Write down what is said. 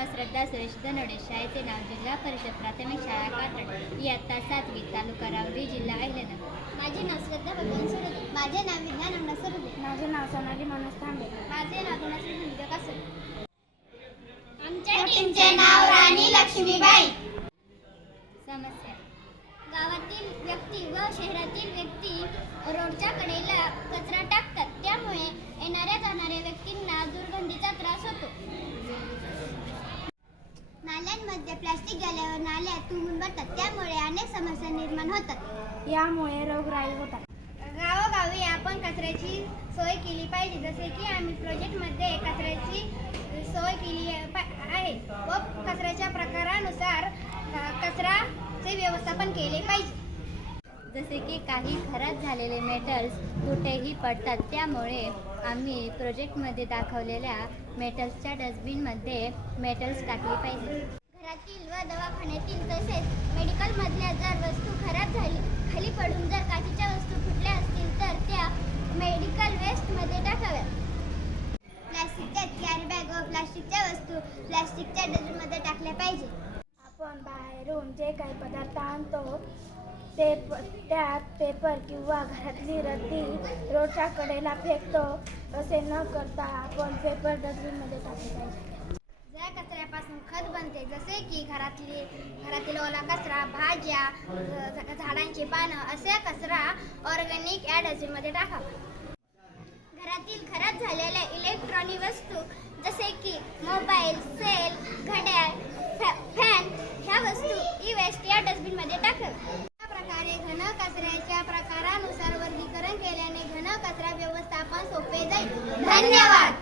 नाव श्रद्धा सुरेश धनोडे. शाळेचे नाव जिल्हा परिषद प्राथमिक शाळा कात्रज. इयत्ता 7वी, तालुका रामरी, जिल्हा अहिल्यानगर. माझे नाव श्रद्धा भगवान सुरदे. माझे नाव विज्ञान अण्णा सुरदे. माझे नाव सोनाली मनोज तांबे. माझे नाव धनश्री धनंजय कासरे. आमच्या टीमचे नाव राणी लक्ष्मीबाई. समस्या. गावातील व्यक्ती व शहरातील व्यक्ती रोडच्या कडेला कचरा टाकतात. त्यामुळे येणाऱ्या जाणाऱ्या व्यक्तींना दुर्गंधीचा त्रास होतो. नाल्यांमध्ये प्लास्टिक गेल्यावर नाल्या तुंबून भरतात. त्यामुळे अनेक समस्या निर्माण होतात. यामुळे रोगराई होतात. गावोगावी आपण कचऱ्याची सोय केली पाहिजे. जसे की आम्ही प्रोजेक्टमध्ये कचऱ्याची सोय केली आहे व कचऱ्याच्या प्रकारानुसार कचराचे व्यवस्थापन केले पाहिजे. जसे की काही खराब झालेले मेटल्स कुठेही पडतात. त्यामुळे आम्ही प्रोजेक्टमध्ये दाखवलेल्या मेटल्सच्या डस्टबिनमध्ये मेटल्स टाकले पाहिजे. घरातील व दवाखान्यातील तसेच मेडिकलमधल्या जर वस्तू खराब खाली पडून जर काचेच्या वस्तू फुटल्या असतील तर त्या मेडिकल वेस्टमध्ये टाकाव्यात. प्लास्टिकच्या कॅरी बॅग व प्लास्टिकच्या वस्तू प्लास्टिकच्या डस्टबिनमध्ये टाकल्या पाहिजे. आपण बाहेरून जे काही पदार्थ आणतो ते त्यात पेपर किंवा घरातली रद्दी रोडच्या कडेला फेकतो. तसे न करता आपण पेपर डस्टबिनमध्ये टाकले पाहिजे. ज्या कचऱ्यापासून खत बनते जसे की घरातील ओला कचरा, भाज्या, झाडांची पानं असा कचरा ऑर्गॅनिक या डस्टबिनमध्ये टाकावा. घरातील खराब झालेल्या इलेक्ट्रॉनिक वस्तू जसे की मोबाईल, सेल, घड्याळ, फॅन ह्या वस्तू ई वेस्ट या डस्टबिनमध्ये टाकाव्या. या प्रकारे घन कचऱ्याच्या प्रकारानुसार वर्गीकरण केल्याने घन कचरा व्यवस्थापन सोपे जाईल. धन्यवाद.